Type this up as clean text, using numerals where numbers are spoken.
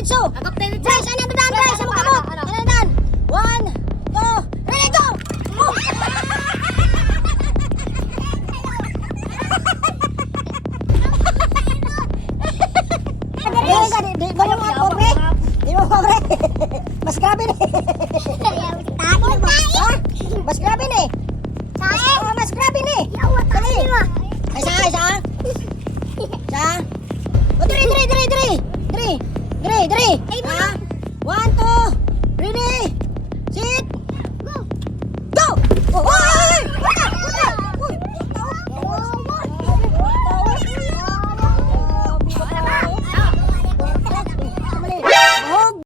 diretso. Agap tayo dito. Bryce, ano ba Bryce? Sa mukha mo. Ano? 1, 2, ready, go! Oh! Di mo mo pobre. Di mo pobre. Mas grabe ni. Ha? Mas grabe ni. Oh, mas grabe ni. Dali. Isa. Sa. Oh, diri. Ah,